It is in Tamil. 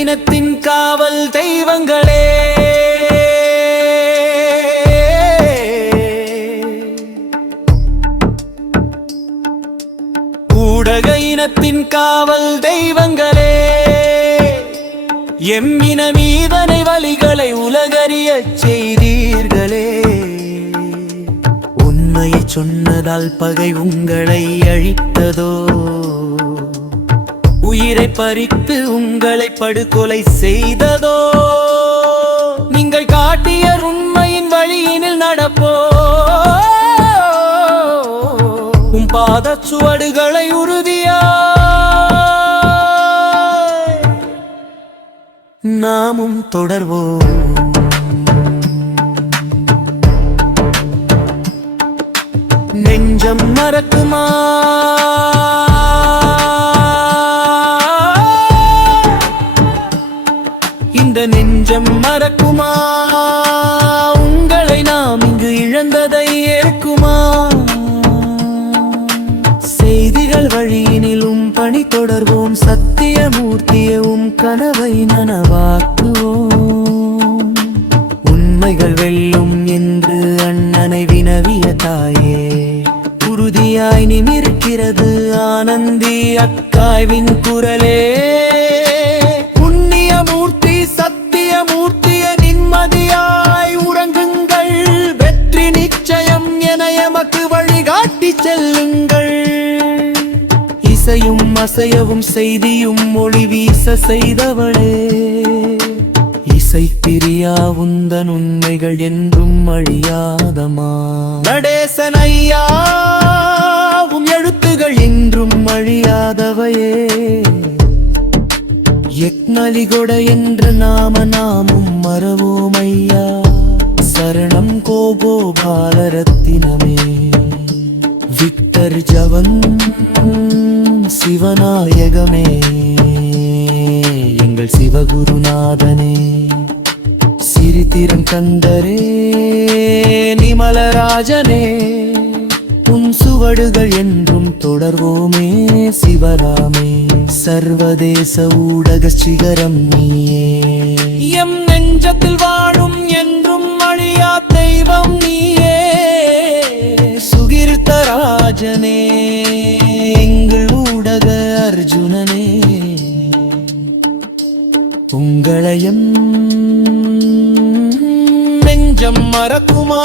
இனத்தின் காவல் தெய்வங்களே, ஊடக இனத்தின் காவல் தெய்வங்களே, எம்மின மீதனை வழிகளை உலகறியச் செய்தீர்களே. உண்மையை சொன்னதால் பகை உங்களை அழித்ததோ, உயிரை பறித்து உங்களை படுகொலை செய்ததோ. நீங்கள் காட்டிய உண்மையின் வழியினில் நடப்போ, உம் பாதச் சுவடுகளை உறுதியா நாமும் தொடர்வோம். நெஞ்சம் மறக்குமா இந்த நெஞ்சம் மறக்குமா, உங்களை நாம் இங்கு இழந்ததை ஏற்குமா. செய்திகள் வழியினிலும் பணி தொடர்வோம், சத்தியமூர்த்தியும் கனவை நனவாக்குவோம். உண்மைகள் வெல்லும் என்று அண்ணனை வினவிய தாயே, உறுதியாய் நிமிர்கிறது ஆனந்தி அக்காய்வின் குரலே. புண்ணியமூர்த்தி சத்தியமூர்த்திய நிம்மதியாய் உறங்குங்கள், வெற்றி நிச்சயம் என எமக்கு வழிகாட்டி செல்லுங்கள். இசையும் அசையவும் செய்தியும் மொழி வீச செய்தவளே, இசை பிரியா உந்தன் உண்மைகள் என்றும் அழியாதமா. நடேசன் ஐயா உம் எழுத்துகள் என்றும் அழியாதவையே. யக்னலிகொட என்ற நாமும் மறவோம் ஐயா. சரணம் கோபோ பாலரத்தினமே, விக்டர் ஜவன் சிவநாயகமே, எங்கள் சிவகுருநாதனே. சிரித்திரம் கந்தரே நிமலராஜனே, உன் சுவடுகள் என்றும் தொடர்வோமே சிவராமே. சர்வதேச ஊடக சிகரம் நீயே, எம் நெஞ்சத்தில் வாழும் என்றும் அழியா தெய்வம் நீயே. சுகிர்தராஜனே எங்கள் ஊடக அர்ஜுனனே, உங்களையும் நெஞ்சம் மறக்குமா.